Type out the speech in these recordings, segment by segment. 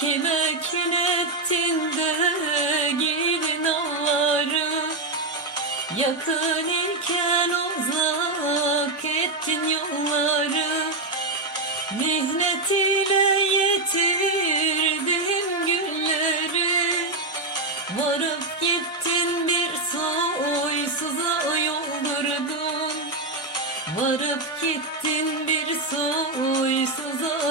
Kime kin ettin de giydin onları Yakın iken uzak ettin yolları. Mihnet ile yetirdim gülleri. Varıp gittin bir soysuza yoldurdun. Varıp gittin bir soysuza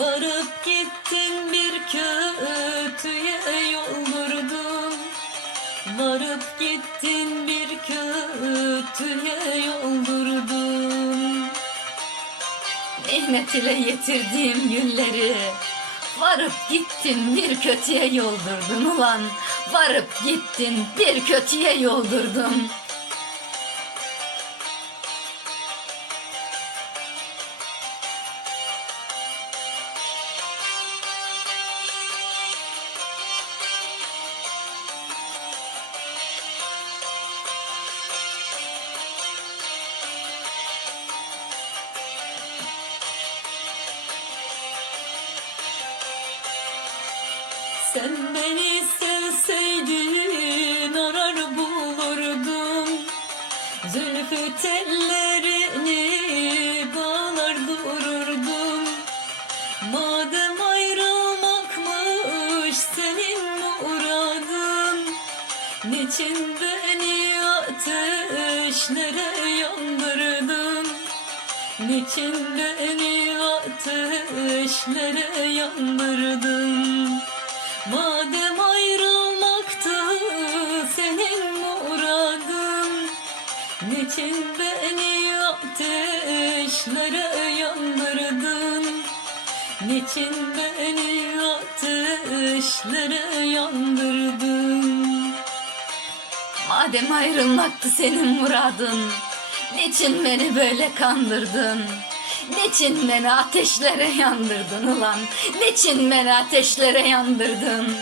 Varıp gittin bir kötüye yoldurdun Varıp gittin bir kötüye yoldurdun Mehmet ile yetirdiğim gülleri Varıp gittin bir kötüye yoldurdun ulan. Varıp gittin bir kötüye yoldurdun Sen beni sevseydin arar bulurdum. Zülfü tellerini bağlar dururdum. Madem ayrılmakmış senin muradın. Niçin beni ateşlere yandırdın? Niçin beni ateşlere yandırdın Madem ayrılmaktı senin muradın Niçin beni ateşlere yandırdın? Niçin beni ateşlere yandırdın? Madem ayrılmaktı senin muradın Niçin beni böyle kandırdın Niçin beni ateşlere yandırdın ulan? Niçin beni ateşlere yandırdın